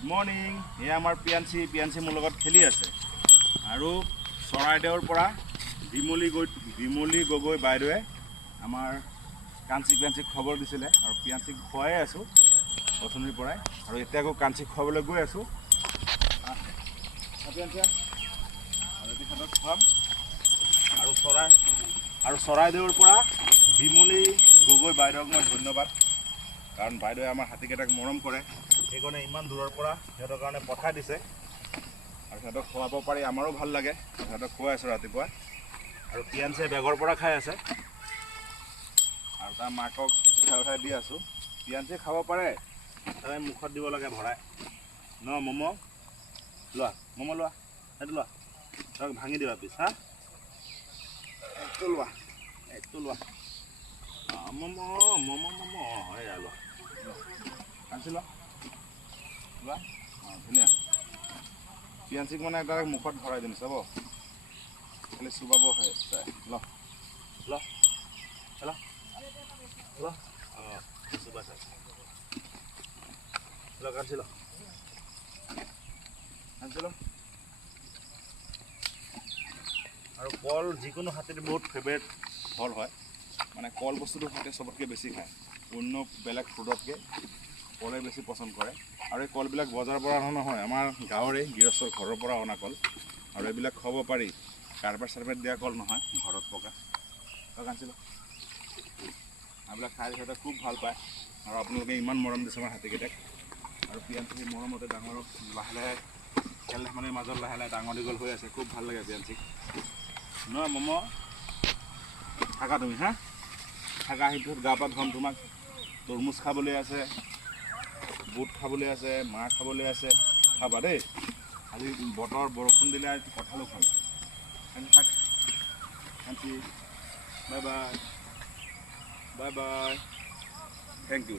Good morning. এয়া আমাৰ পিয়াঞ্চি মোৰ লগত খেলি আছে আৰু চৰাইদেউৰ পৰা বিমলী গগৈ বাইদেৱে আমাৰ পিয়াঞ্চিক খবৰ দিছিলে আৰু পিয়াঞ্চিক খুৱাই আছোঁ অথনিৰ পৰাই আৰু এতিয়া আকৌ কাঞ্চিক খুৱাবলৈ গৈ আছোঁ। খুৱাম আৰু চৰাইদেউৰ পৰা বিমলী গগৈ বাইদেউক মই ধন্যবাদ, কাৰণ বাইদেৱে আমাৰ হাতীকেইটাক মৰম কৰে, সেইকাৰণে ইমান দূৰৰ পৰা সিহঁতৰ কাৰণে পঠাই দিছে আৰু সিহঁতক খুৱাব পাৰি আমাৰো ভাল লাগে। সিহঁতক খুৱাই আছোঁ ৰাতিপুৱা আৰু পিয়াঞ্চিয়ে বেগৰ পৰা খাই আছে আৰু তাৰ মাকক উঠাই দি আছোঁ। পিয়াঞ্চিয়ে খাব পাৰে, তাই মুখত দিব লাগে ভৰাই ন। ম'ম' লোৱা, সেইটো লোৱা, তাক ভাঙি দিবা পিছ হা, এইটো লোৱা ম'ম' এয়া লোৱা, কাঞ্চি লোৱা ধুনীয়া। পিয়াঞ্চিক মানে এটা মুখত ভৰাই দিম চাব, খালি চুবাব হয় তাই। ল চুবা চাই কাঞ্চি ল আৰু কল যিকোনো হাতীৰ বহুত ফেভৰেট ফল হয়, মানে কল বস্তুটো হাতে চবতকৈ বেছি খায়, অন্য বেলেগ ফ্ৰুটতকৈ কলে বেছি পচন্দ কৰে। আৰু এই কলবিলাক বজাৰৰ পৰা অনা নহয়, আমাৰ গাঁৱৰে গৃহস্থৰ ঘৰৰ পৰা অনা কল আৰু এইবিলাক খাব পাৰি, কাৰ্পেট দিয়া কল নহয়, ঘৰত পকা। কাঞ্চিল এইবিলাক খাই সিহঁতে খুব ভাল পায় আৰু আপোনালোকে ইমান মৰম দিছে আমাৰ হাতীকেইটাক আৰু পিয়াঞ্চিক মৰমতে ডাঙৰক লাহে লাহে খেল ধেমালিৰ মাজত লাহে লাহে ডাঙৰ দীঘল হৈ আছে, খুব ভাল লাগে পিয়াঞ্চিক। নহয় ম'ম' থাকা তুমি হা, থাকা সেইটোত গা পা ধুৱাম তোমাক, তৰমুজ খাবলৈ আছে, বুট খাবলৈ আছে, মাহ খাবলৈ আছে, খাবা দেই। আজি বতৰ বৰষুণ দিলে কঁঠালো খাম। থাক বাই বাই, থেংক ইউ।